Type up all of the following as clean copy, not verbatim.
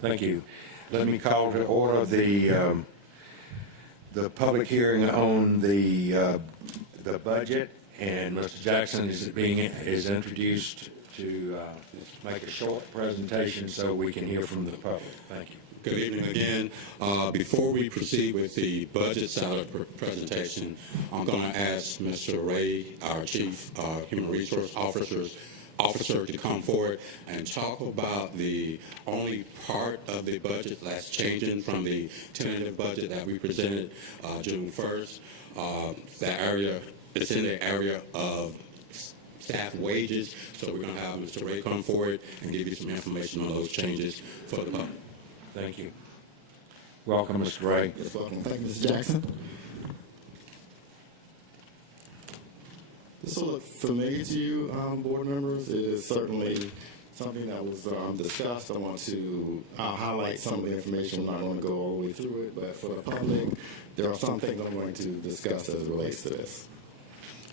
Thank you. Let me call to order the public hearing on the budget, and Mr. Jackson is introduced to make a short presentation so we can hear from the public. Thank you. Good evening again. Before we proceed with the budget side of the presentation, I'm going to ask Mr. Ray, our Chief Human Resource Officer, to come forward and talk about the only part of the budget that's changing from the tentative budget that we presented June 1st. That area is in the area of staff wages, so we're going to have Mr. Ray come forward and give you some information on those changes for the public. Thank you. Welcome, Mr. Ray. Yes, welcome. Thank you, Mr. Jackson. This will look familiar to you, board members. It is certainly something that was discussed. I want to highlight some of the information. I'm not going to go all the way through it, but for the public, there are some things I'm going to discuss as it relates to this.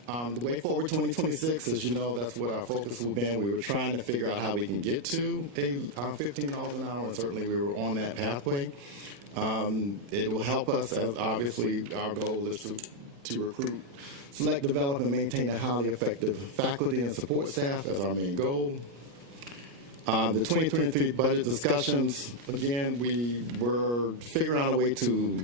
The way forward 2026, as you know, that's what our focus will be. We were trying to figure out how we can get to $15 an hour, and certainly we were on that pathway. It will help us, as obviously our goal is to recruit, select, develop, and maintain a highly effective faculty and support staff as our main goal. The 2023 budget discussions, again, we were figuring out a way to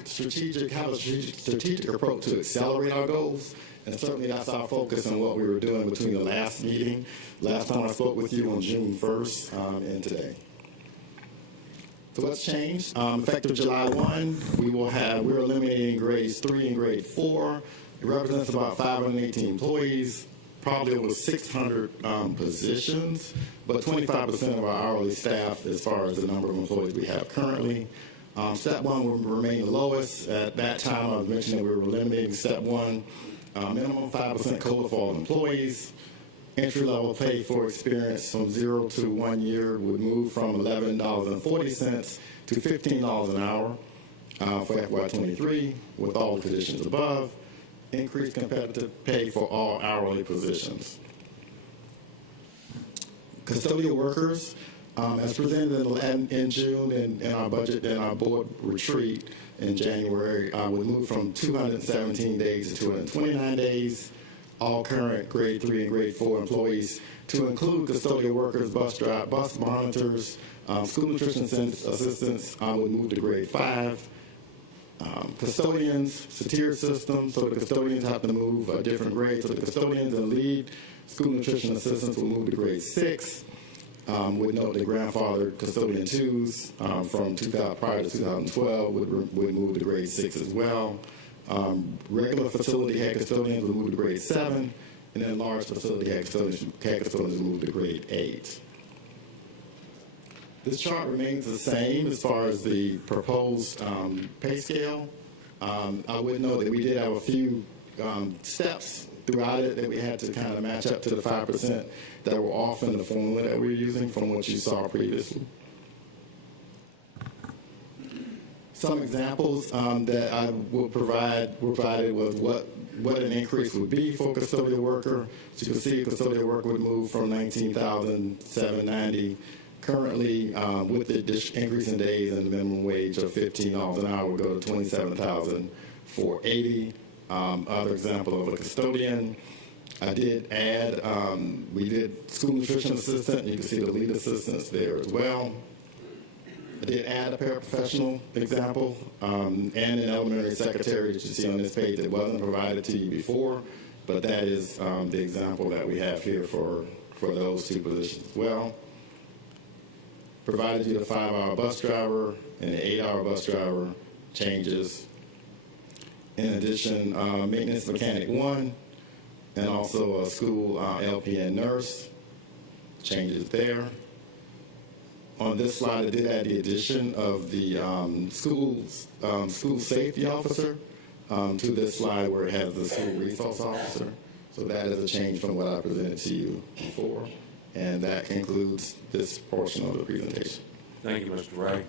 have a strategic approach to accelerate our goals. And certainly that's our focus on what we were doing between the last meeting, last time I spoke with you on June 1st, and today. So what's changed? Effective July 1, we're eliminating grades 3 and grade 4. It represents about 518 employees, probably over 600 positions, but 25% of our hourly staff as far as the number of employees we have currently. Step 1 will remain the lowest. At that time, I was mentioning we were eliminating Step 1. Minimum 5% COLA for all employees. Entry-level pay for experience from 0 to 1 year would move from $11.40 to $15 an hour for FY23 with all the positions above. Increased competitive pay for all hourly positions. Custodial workers, as presented in June in our budget and our board retreat in January, would move from 217 days to 229 days. All current grade 3 and grade 4 employees, to include custodial workers, bus monitors, school nutrition assistants, would move to grade 5. Custodians, it's a tiered system, so the custodians have to move a different grade. So the custodians and lead school nutrition assistants will move to grade 6. Would note the grandfathered custodian 2s from prior to 2012 would move to grade 6 as well. Regular facility head custodians would move to grade 7, and then large facility head custodians would move to grade 8. This chart remains the same as far as the proposed pay scale. I would note that we did have a few steps throughout it that we had to kind of match up to the 5% that were off in the formula that we were using from what you saw previously. Some examples that I will provided was what an increase would be for a custodial worker. So you can see a custodial worker would move from $19,790 currently with the increase in days and the minimum wage of $15 an hour would go to $27,480. Other example of a custodian. I did add, we did school nutrition assistant. You can see the lead assistants there as well. I did add a paraprofessional example and an elementary secretary that you see on this page that wasn't provided to you before, but that is the example that we have here for those two positions as well. Provided you the 5-hour bus driver and the 8-hour bus driver changes. In addition, maintenance mechanic 1, and also a school LPN nurse, changes there. On this slide, I did add the addition of the school safety officer to this slide where it has the school resource officer. So that is a change from what I presented to you before. And that concludes this portion of the presentation. Thank you, Mr. Ray.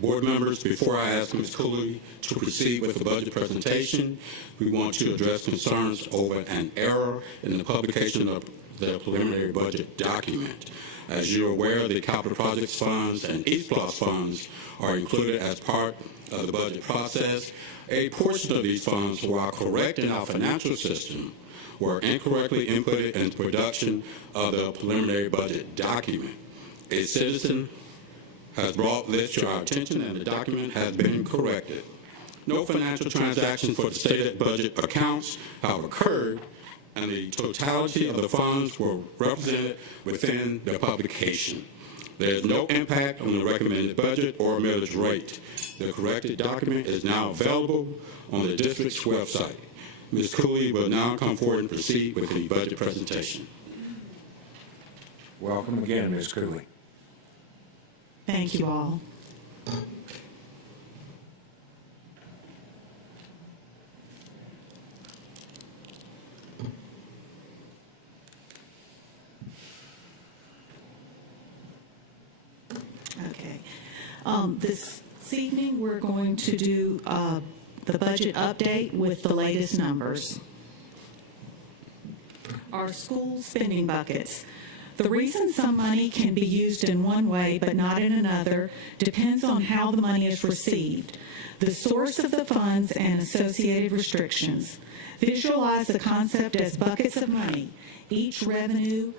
Board members, before I ask Ms. Cooley to proceed with the budget presentation, we want to address concerns over an error in the publication of the preliminary budget document. As you're aware, the capital projects funds and East Plus funds are included as part of the budget process. A portion of these funds, while correct in our financial system, were incorrectly inputted into production of the preliminary budget document. A citizen has brought this to our attention and the document has been corrected. No financial transactions for the stated budget accounts have occurred, and the totality of the funds were represented within the publication. There is no impact on the recommended budget or millage rate. The corrected document is now available on the district's website. Ms. Cooley will now come forward and proceed with the budget presentation. Welcome again, Ms. Cooley. Thank you all. Okay. This evening, we're going to do the budget update with the latest numbers. Our school spending buckets. The reason some money can be used in one way but not in another depends on how the money is received, the source of the funds, and associated restrictions. Visualize the concept as buckets of money. Each revenue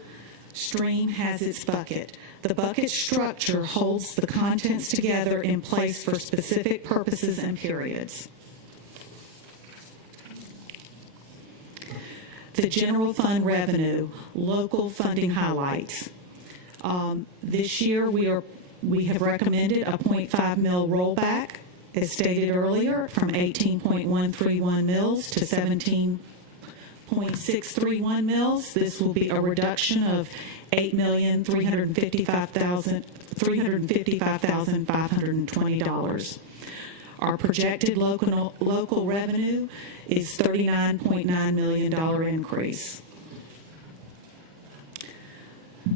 stream has its bucket. The bucket structure holds the contents together in place for specific purposes and periods. The general fund revenue, local funding highlights. This year we have recommended a 0.5 mil rollback, as stated earlier, from 18.131 mils to 17.631 mils. This will be a reduction of $8,355,520. Our projected local revenue is $39.9 million increase.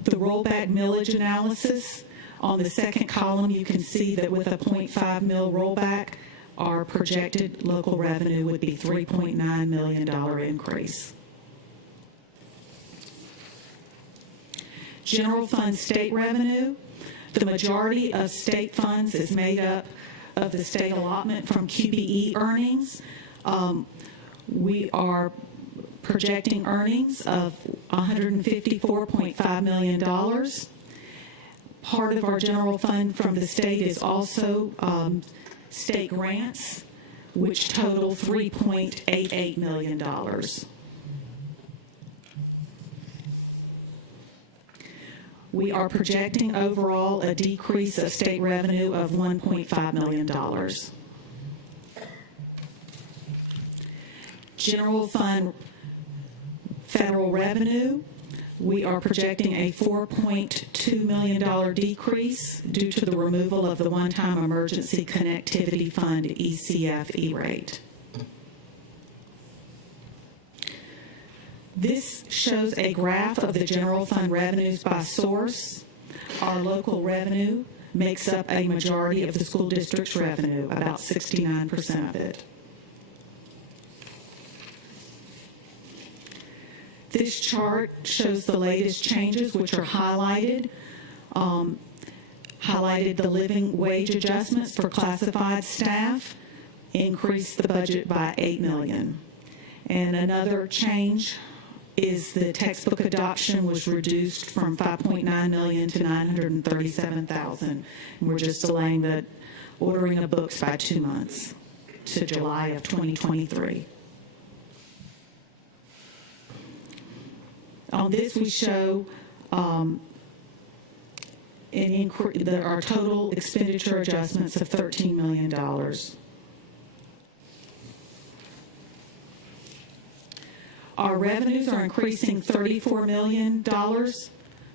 The rollback millage analysis, on the second column, you can see that with a 0.5 mil rollback, our projected local revenue would be $3.9 million increase. General fund state revenue, the majority of state funds is made up of the state allotment from QBE earnings. We are projecting earnings of $154.5 million. Part of our general fund from the state is also state grants, which total $3.88 million. We are projecting overall a decrease of state revenue of $1.5 million. General fund federal revenue, we are projecting a $4.2 million decrease due to the removal of the one-time emergency connectivity fund ECF E-rate. This shows a graph of the general fund revenues by source. Our local revenue makes up a majority of the school district's revenue, about 69% of it. This chart shows the latest changes, which are highlighted. Highlighted the living wage adjustments for classified staff, increased the budget by $8 million. And another change is the textbook adoption was reduced from $5.9 million to $937,000. And we're just delaying the ordering of books by 2 months to July of 2023. On this, we show our total expenditure adjustments of $13 million. Our revenues are increasing $34 million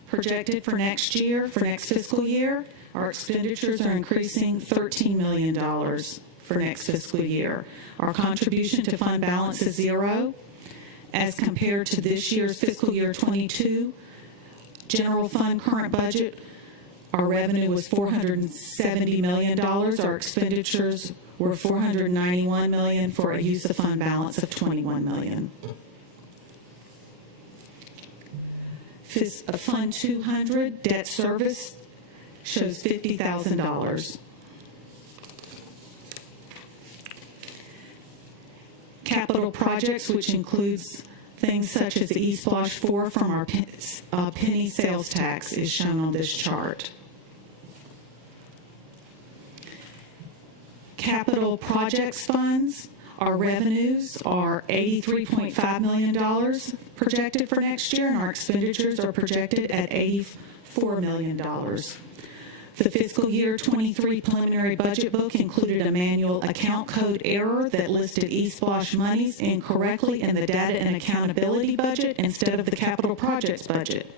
projected for next year, for next fiscal year. Our expenditures are increasing $13 million for next fiscal year. Our contribution to fund balance is $0. As compared to this year's fiscal year 22, general fund current budget, Our revenue was $470 million. Our expenditures were $491 million for a use of fund balance of $21 million. Fund 200, debt service, shows $50,000. Capital projects, which includes things such as the E-Splosh 4 from our penny sales tax, is shown on this chart. Capital projects funds, our revenues are $83.5 million projected for next year, and our expenditures are projected at $84 million. The fiscal year 23 preliminary budget book included a manual account code error that listed E-Splosh monies incorrectly in the data and accountability budget instead of the capital projects budget.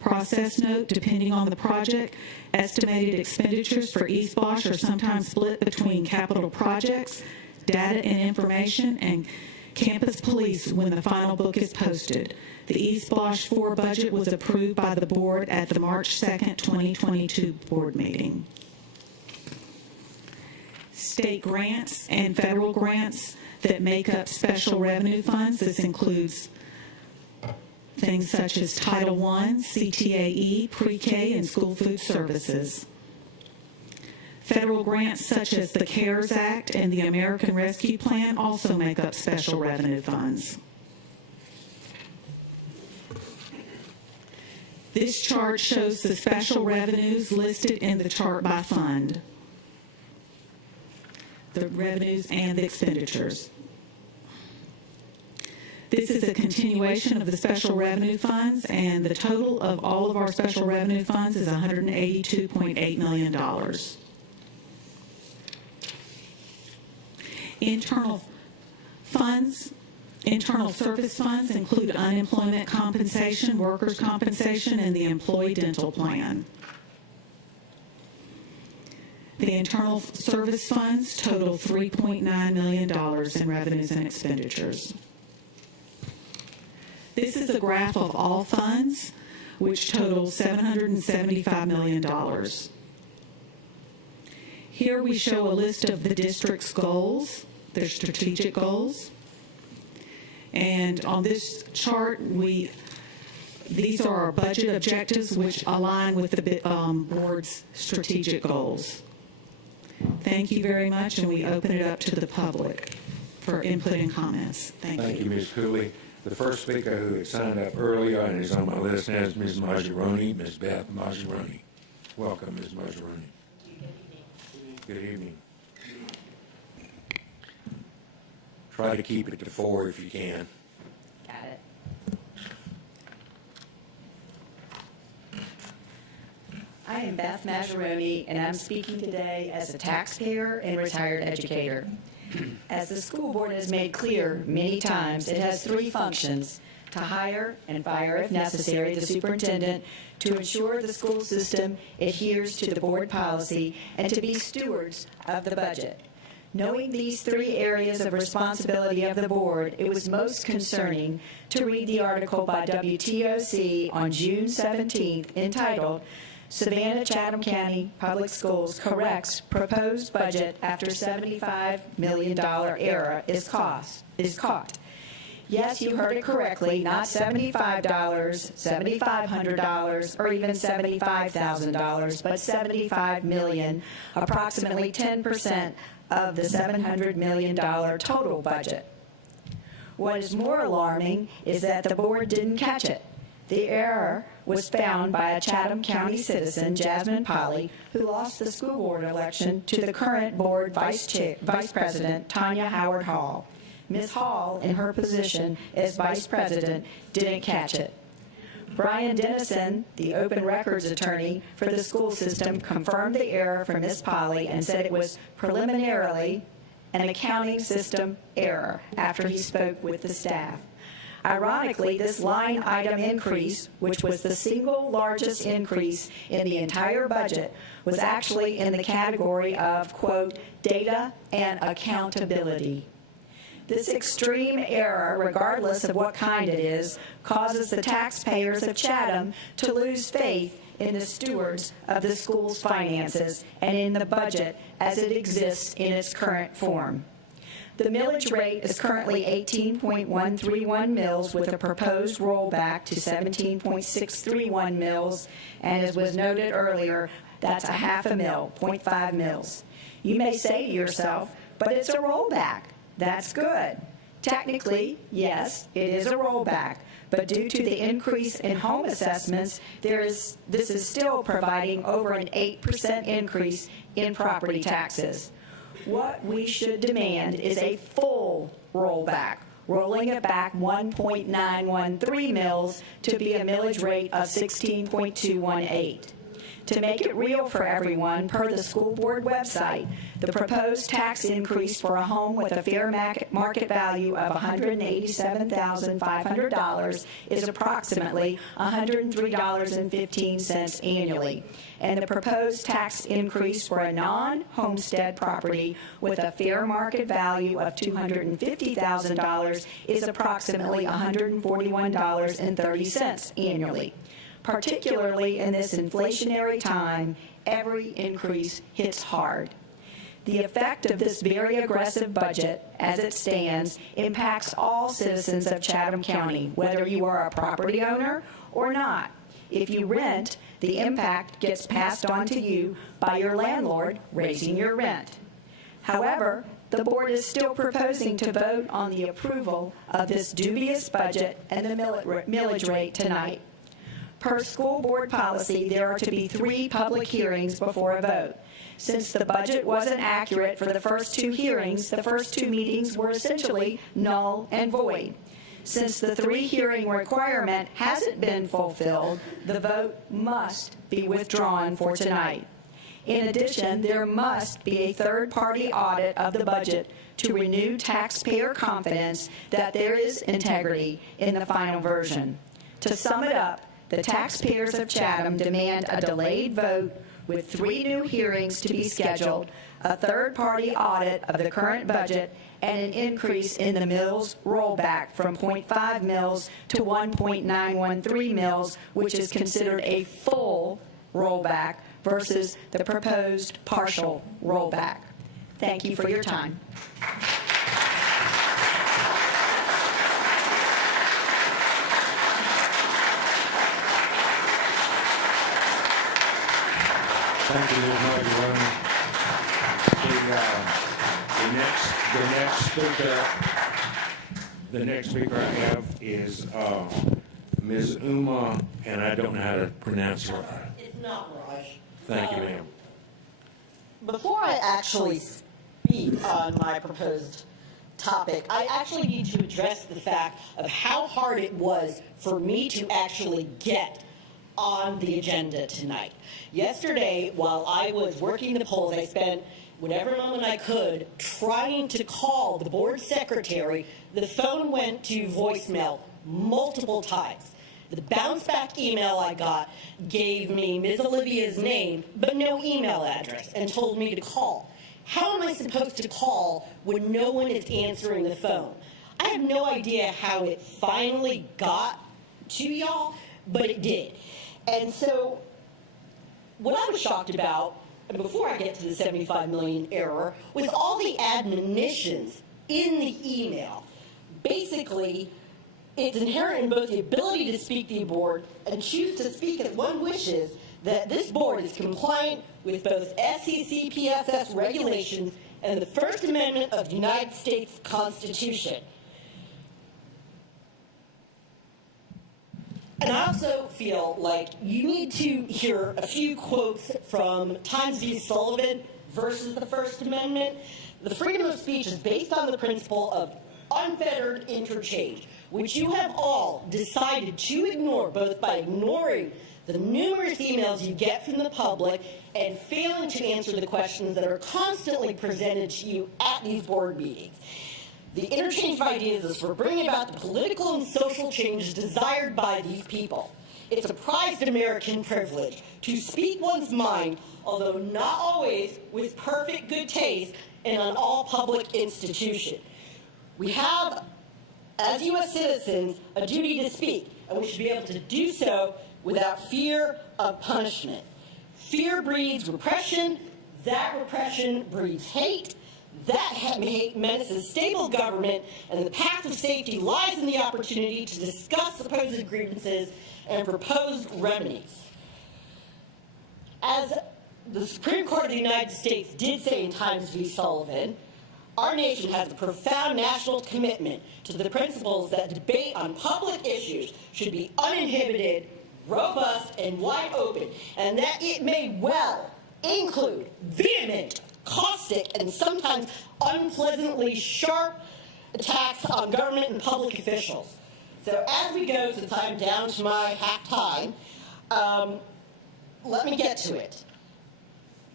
Process note, depending on the project, estimated expenditures for E-Splosh are sometimes split between capital projects, data and information, and campus police when the final book is posted. The E-Splosh 4 budget was approved by the board at the March 2nd, 2022 board meeting. State grants and federal grants that make up special revenue funds. This includes things such as Title I, CTAE, pre-K, and school food services. Federal grants such as the CARES Act and the American Rescue Plan also make up special revenue funds. This chart shows the special revenues listed in the chart by fund, the revenues and the expenditures. This is a continuation of the special revenue funds, and the total of all of our special revenue funds is $182.8 million. Internal funds, internal service funds include unemployment compensation, workers' compensation, and the employee dental plan. The internal service funds total $3.9 million in revenues and expenditures. This is a graph of all funds, which total $775 million. Here we show a list of the district's goals, their strategic goals. And on this chart, these are our budget objectives, which align with the board's strategic goals. Thank you very much, and we open it up to the public for input and comments. Thank you, Ms. Cooley. The first speaker who had signed up earlier and is on my list now is Ms. Mazzaroni, Ms. Beth Mazzaroni. Welcome, Ms. Mazzaroni. Good evening. Try to keep it to 4 if you can. Got it. I am Beth Mazzaroni, and I'm speaking today as a taxpayer and retired educator. As the school board has made clear many times, it has 3 functions: to hire and fire, if necessary, the superintendent, to ensure the school system adheres to the board policy, and to be stewards of the budget. Knowing these 3 areas of responsibility of the board, it was most concerning to read the article by WTOC on June 17th entitled, "Savannah Chatham County Public Schools Corrects Proposed Budget After $75 Million Error is Caught." Yes, you heard it correctly, not $75, $7,500, or even $75,000, but $75 million, approximately 10% of the $700 million total budget. What is more alarming is that the board didn't catch it. The error was found by a Chatham County citizen, Jasmine Polly, who lost the school board election to the current board vice president, Tanya Howard Hall. Ms. Hall, in her position as vice president, didn't catch it. Brian Dennison, the open records attorney for the school system, confirmed the error from Ms. Polly and said it was preliminarily an accounting system error after he spoke with the staff. Ironically, this line item increase, which was the single largest increase in the entire budget, was actually in the category of, quote, data and accountability. This extreme error, regardless of what kind it is, causes the taxpayers of Chatham to lose faith in the stewards of the school's finances and in the budget as it exists in its current form. The millage rate is currently 18.131 mils with a proposed rollback to 17.631 mils, and as was noted earlier, that's a half a mil, 0.5 mils. You may say to yourself, but it's a rollback. That's good. Technically, yes, it is a rollback, but due to the increase in home assessments, this is still providing over an 8% increase in property taxes. What we should demand is a full rollback, rolling it back 1.913 mils to be a millage rate of 16.218. To make it real for everyone, per the school board website, the proposed tax increase for a home with a fair market value of $187,500 is approximately $103.15 annually. And the proposed tax increase for a non-homestead property with a fair market value of $250,000 is approximately $141.30 annually. Particularly in this inflationary time, every increase hits hard. The effect of this very aggressive budget, as it stands, impacts all citizens of Chatham County, whether you are a property owner or not. If you rent, the impact gets passed on to you by your landlord raising your rent. However, the board is still proposing to vote on the approval of this dubious budget and the millage rate tonight. Per school board policy, there are to be 3 public hearings before a vote. Since the budget wasn't accurate for the first 2 hearings, the first 2 meetings were essentially null and void. Since the 3 hearing requirement hasn't been fulfilled, the vote must be withdrawn for tonight. In addition, there must be a third-party audit of the budget to renew taxpayer confidence that there is integrity in the final version. To sum it up, the taxpayers of Chatham demand a delayed vote with 3 new hearings to be scheduled, a third-party audit of the current budget, and an increase in the mills rollback from 0.5 mils to 1.913 mils, which is considered a full rollback versus the proposed partial rollback. Thank you for your time. Thank you, everyone. The next speaker I have is Ms. Uma, and I don't know how to pronounce her. It's not Raj. Thank you, ma'am. Before I actually speak on my proposed topic, I actually need to address the fact of how hard it was for me to actually get on the agenda tonight. Yesterday, while I was working the polls, I spent whatever moment I could trying to call the board secretary. The phone went to voicemail multiple times. The bounce back email I got gave me Ms. Olivia's name, but no email address, and told me to call. How am I supposed to call when no one is answering the phone? I have no idea how it finally got to y'all, but it did. And so what I was shocked about, and before I get to the 75 million error, was all the admonitions in the email. Basically, it's inherent in both the ability to speak to the board and choose to speak as one wishes that this board is compliant with both SEC PSS regulations and the First Amendment of the United States Constitution. And I also feel like you need to hear a few quotes from Times v. Sullivan versus the First Amendment. The freedom of speech is based on the principle of unfettered interchange, which you have all decided to ignore, both by ignoring the numerous emails you get from the public and failing to answer the questions that are constantly presented to you at these board meetings. The interchange of ideas is for bringing about the political and social changes desired by these people. It's a prized American privilege to speak one's mind, although not always with perfect good taste in an all-public institution. We have, as U.S. citizens, a duty to speak, and we should be able to do so without fear of punishment. Fear breeds repression. That repression breeds hate. That hate menaces stable government, and the path of safety lies in the opportunity to discuss supposed grievances and proposed remedies. As the Supreme Court of the United States did say in Times v. Sullivan, our nation has a profound national commitment to the principles that debate on public issues should be uninhibited, robust, and wide open, and that it may well include vehement, caustic, and sometimes unpleasantly sharp attacks on government and public officials. So as we go, since I'm down to my half time, let me get to it.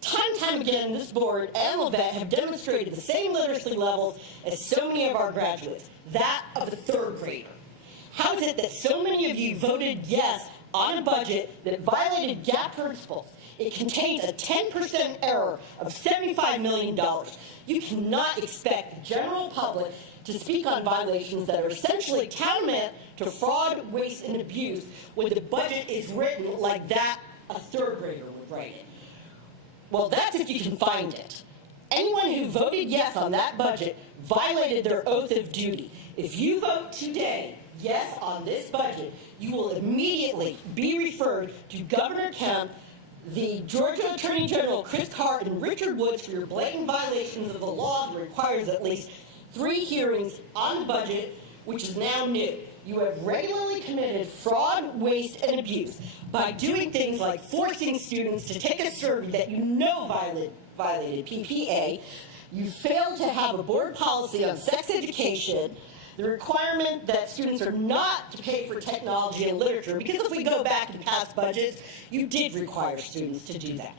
Time and time again, this board and Levette have demonstrated the same literacy levels as so many of our graduates, that of a third grader. How is it that so many of you voted yes on a budget that violated GAAP principles? It contained a 10% error of $75 million. You cannot expect the general public to speak on violations that are essentially tantamount to fraud, waste, and abuse when the budget is written like that a third grader would write it. Well, that's if you can find it. Anyone who voted yes on that budget violated their oath of duty. If you vote today yes on this budget, you will immediately be referred to Governor Kemp, the Georgia Attorney General Chris Carr, and Richard Woods for your blatant violations of the law that requires at least 3 hearings on the budget, which is now new. You have regularly committed fraud, waste, and abuse by doing things like forcing students to take a survey that you know violated PPA. You failed to have a board policy on sex education, the requirement that students are not to pay for technology and literature, because if we go back in past budgets, you did require students to do that.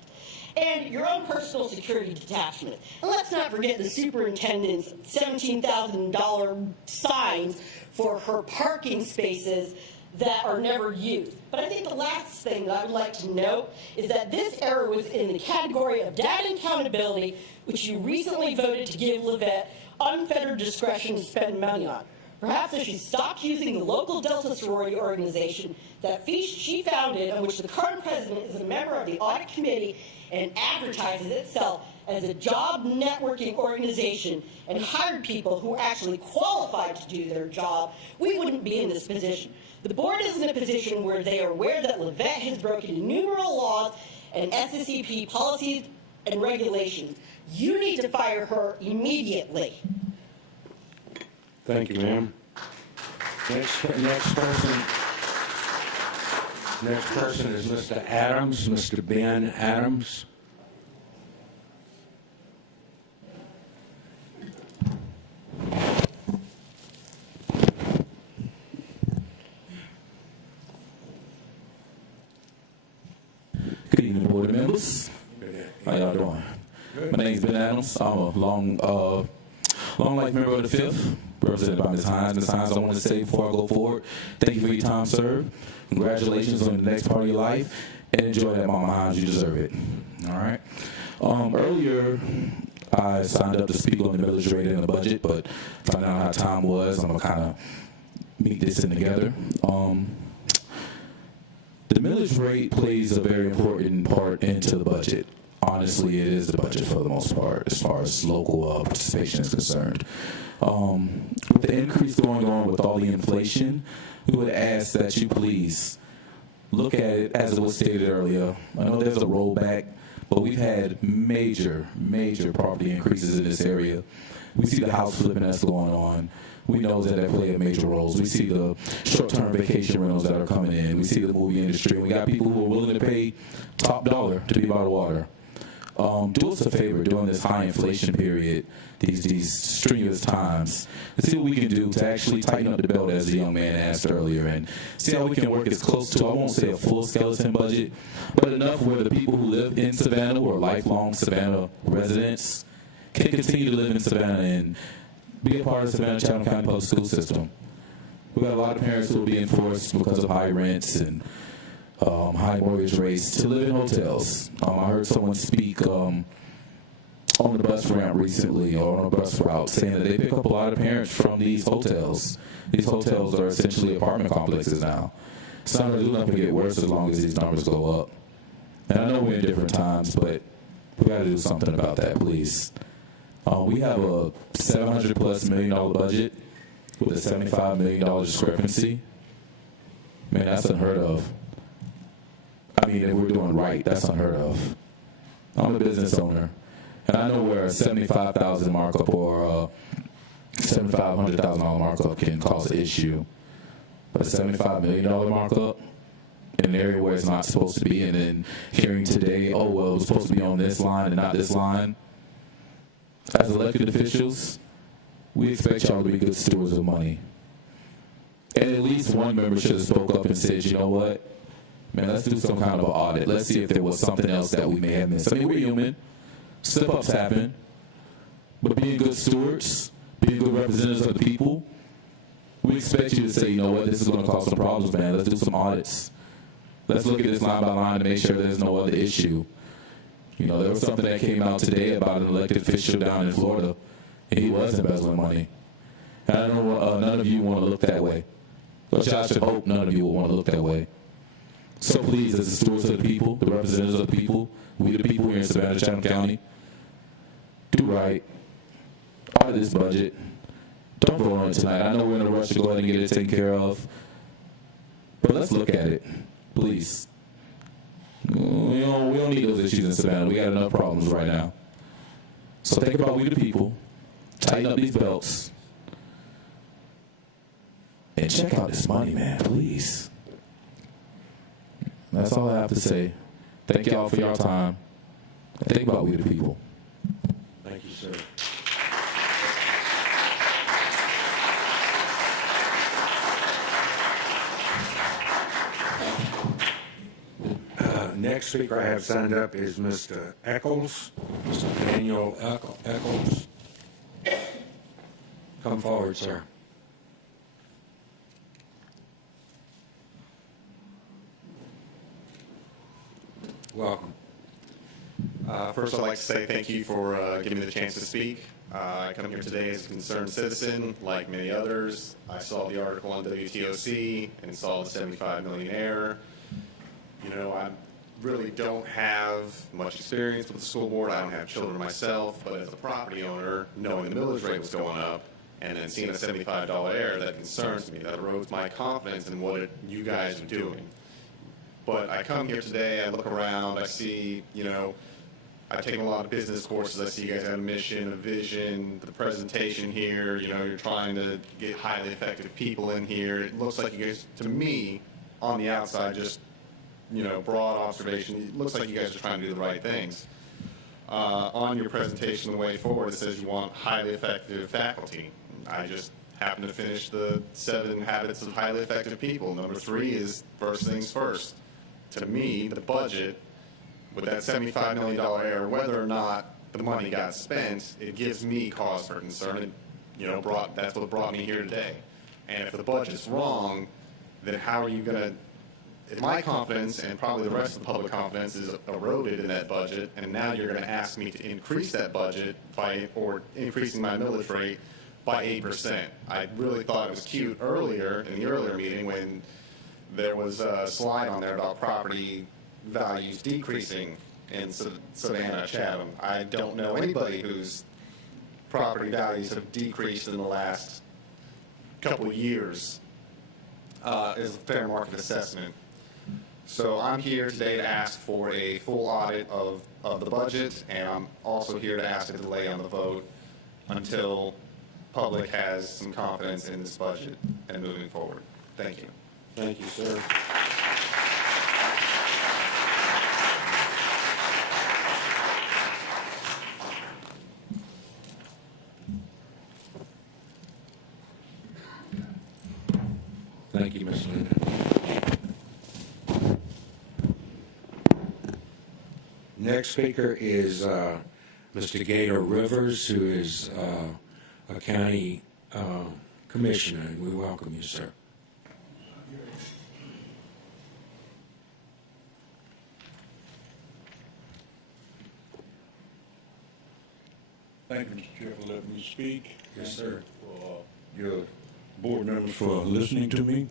And your own personal security detachment. And let's not forget the superintendent's $17,000 signs for her parking spaces that are never used. But I think the last thing that I would like to note is that this error was in the category of data accountability, which you recently voted to give Levette unfettered discretion to spend money on. Perhaps if she stopped using the local Delta sorority organization that she founded, and which the current president is a member of the audit committee, and advertises itself as a job networking organization and hired people who are actually qualified to do their job, we wouldn't be in this position. The board is in a position where they are aware that Levette has broken innumerable laws and SSCP policies and regulations. You need to fire her immediately. Thank you, ma'am. Next person is Mr. Adams, Mr. Ben Adams. Good evening, board members. How y'all doing? Good. My name is Ben Adams. I'm a long life member of the 5th, represented by Ms. Hines. Ms. Hines, I want to say before I go forward, thank you for your time served. Congratulations on the next part of your life, and enjoy that, Mama Hines. You deserve it. All right. Earlier, I signed up to speak on the millage rate and the budget, but finding out how time was, I'm going to kind of meet this in together. The millage rate plays a very important part into the budget. Honestly, it is the budget for the most part, as far as local participation is concerned. With the increase going on with all the inflation, we would ask that you please look at it as it was stated earlier. I know there's a rollback, but we've had major property increases in this area. We see the house flipping that's going on. We know that play a major role. We see the short-term vacation rentals that are coming in. We see the movie industry. We got people who are willing to pay top dollar to be by the water. Do us a favor during this high inflation period, these strenuous times, to see what we can do to actually tighten up the belt, as the young man asked earlier, and see how we can work as close to, I won't say a full skeleton budget, but enough where the people who live in Savannah or lifelong Savannah residents can continue to live in Savannah and be a part of the Savannah Chatham County Public School System. We've got a lot of parents who will be enforced because of high rents and high mortgage rates to live in hotels. I heard someone speak on the bus ramp recently, or on a bus route, saying that they pick up a lot of parents from these hotels. These hotels are essentially apartment complexes now. It's not going to get worse as long as these numbers go up. And I know we're in different times, but we got to do something about that, please. We have a $700+ million budget with a $75 million discrepancy. Man, that's unheard of. I mean, if we're doing right, that's unheard of. I'm a business owner, and I know where a $75,000 markup or a $7,500 markup can cause an issue. But a $75 million markup in an area where it's not supposed to be, and then hearing today, oh, well, it was supposed to be on this line and not this line. As elected officials, we expect y'all to be good stewards of money. And at least one member should have spoke up and said, you know what, man, let's do some kind of an audit. Let's see if there was something else that we may have missed. I mean, we're human. Slip-ups happen. But being good stewards, being good representatives of the people, we expect you to say, you know what, this is going to cause some problems, man. Let's do some audits. Let's look at this line by line to make sure there's no other issue. You know, there was something that came out today about an elected official down in Florida, and he was embezzling money. And I know none of you want to look that way. But I should hope none of you will want to look that way. So please, as the stewards of the people, the representatives of the people, we the people here in Savannah, Chatham County, do right. Audit this budget. Don't vote on it tonight. I know we're in a rush to go ahead and get it taken care of. But let's look at it, please. We don't need those issues in Savannah. We got enough problems right now. So think about we the people. Tighten up these belts. And check out this money, man, please. That's all I have to say. Thank y'all for your time. And think about we the people. Thank you, sir. Next speaker I have signed up is Mr. Eccles, Mr. Daniel Eccles. Come forward, sir. Welcome. First, I'd like to say thank you for giving me the chance to speak. I come here today as a concerned citizen, like many others. I saw the article on WTOC and saw the 75 million error. You know, I really don't have much experience with the school board. I don't have children myself, but as a property owner, knowing the millage rate was going up and then seeing a $75 error, that concerns me. That erodes my confidence in what you guys are doing. But I come here today, I look around, I see, you know, I've taken a lot of business courses. I see you guys have a mission, a vision, the presentation here. You know, you're trying to get highly effective people in here. It looks like you guys, to me, on the outside, just, you know, broad observation, it looks like you guys are trying to do the right things. On your presentation, the way forward, it says you want highly effective faculty. I just happen to finish the 7 habits of highly effective people. Number 3 is first things first. To me, the budget, with that $75 million error, whether or not the money got spent, it gives me cause for concern. And, you know, that's what brought me here today. And if the budget's wrong, then how are you going to, if my confidence and probably the rest of the public confidence is eroded in that budget, and now you're going to ask me to increase that budget or increasing my millage rate by 8%. I really thought it was cute earlier, in the earlier meeting, when there was a slide on there about property values decreasing in Savannah, Chatham. I don't know anybody whose property values have decreased in the last couple of years as a fair market assessment. So I'm here today to ask for a full audit of the budget, and I'm also here to ask a delay on the vote until public has some confidence in this budget and moving forward. Thank you. Thank you, sir. Thank you, Ms. Linda. Next speaker is Mr. Gator Rivers, who is a county commissioner, and we welcome you, sir. Thank you, Mr. Chair, for letting me speak. Yes, sir. For your board members for listening to me.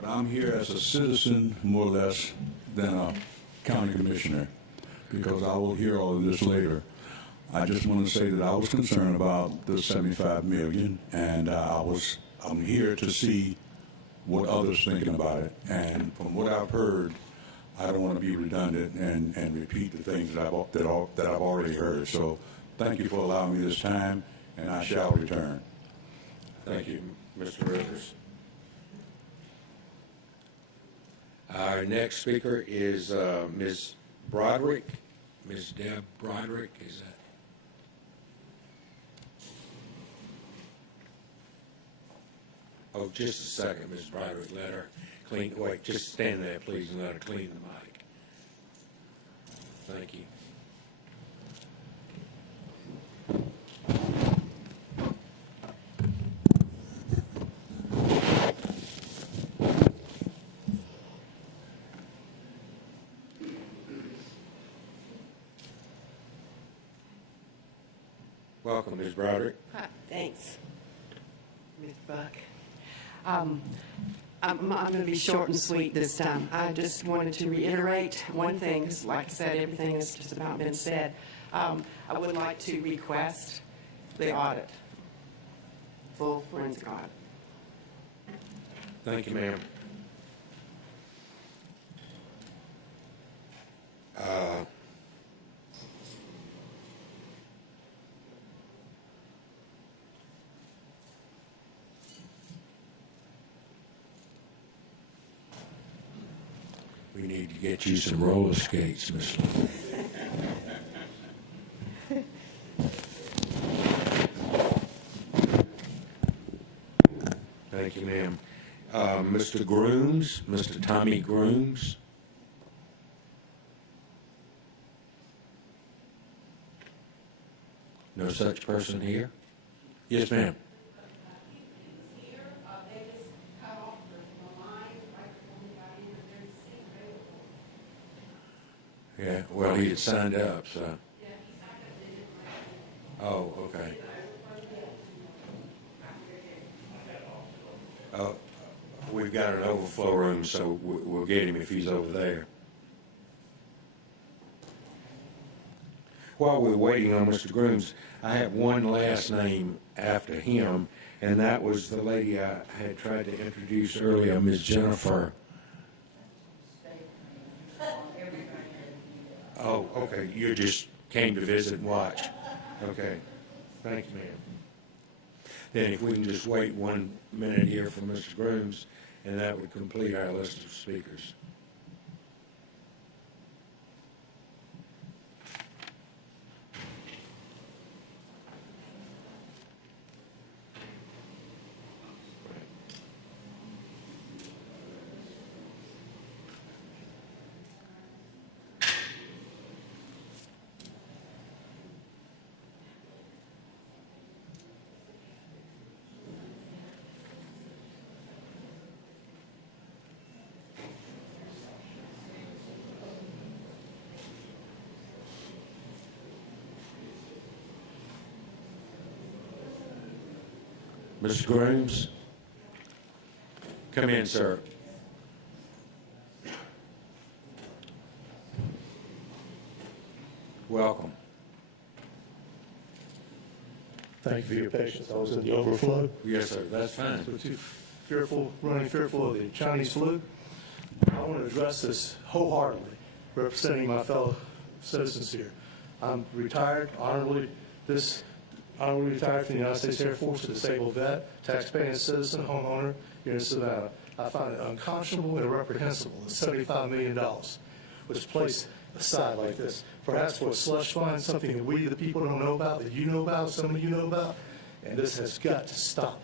but I'm here as a citizen, more or less, than a county commissioner, because I will hear all of this later. I just want to say that I was concerned about the 75 million, and I'm here to see what others thinking about it. And from what I've heard, I don't want to be redundant and repeat the things that I've already heard. So thank you for allowing me this time, and I shall return. Thank you, Mr. Rivers. Our next speaker is Ms. Broderick. Ms. Deb Broderick, is that? Oh, just a second, Ms. Broderick. Let her clean. Wait, just stand there, please, and let her clean the mic. Thank you. Welcome, Ms. Broderick. Hi, thanks, Ms. Buck. I'm going to be short and sweet this time. I just wanted to reiterate one thing, 'cause like I said, everything has just about been said. I would like to request the audit, full forensic audit. Thank you, ma'am. We need to get you some roller skates, Miss Lynn. Thank you, ma'am. Mr. Grooms, Mr. Tommy Grooms. No such person here? Yes, ma'am. Yeah, well, he had signed up, so. Oh, okay. Oh, we've got an overflow room, so we'll get him if he's over there. While we're waiting on Mr. Grooms, I have one last name after him, and that was the lady I had tried to introduce earlier, Ms. Jennifer. Oh, okay, you just came to visit and watch. Okay, thank you, ma'am. Then if we can just wait 1 minute here for Mr. Grooms, and that would complete our list of speakers. Mr. Grooms? Come in, sir. Welcome. Thank you for your patience. I was in the overflow. Yes, sir, that's fine. So too running fearful of the Chinese flu. I want to address this wholeheartedly, representing my fellow citizens here. I'm retired, honorably retired from the United States Air Force, a disabled vet, taxpaying citizen, homeowner here in Savannah. I find it unconscionable and reprehensible that $75 million was placed aside like this, perhaps for a slush fund, something that we, the people, don't know about, that you know about, some of you know about, and this has got to stop.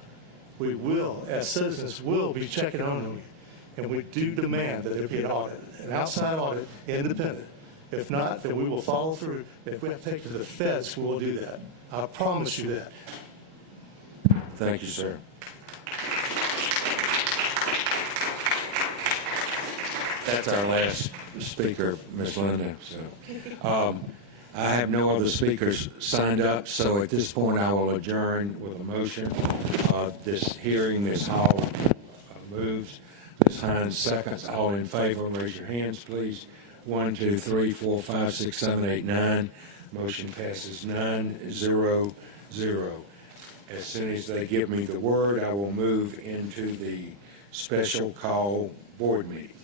We will, as citizens, will be checking on you, and we do demand that there be an audit, an outside audit, independent. If not, then we will follow through. If we have to take it to the feds, we will do that. I promise you that. Thank you, sir. That's our last speaker, Ms. Linda. So, I have no other speakers signed up, so at this point I will adjourn with a motion. This hearing, Ms. Hall moves. Ms. Hines seconds. All in favor, raise your hands, please. 1, 2, 3, 4, 5, 6, 7, 8, 9. Motion passes 9-0-0. As soon as they give me the word, I will move into the special call board meeting.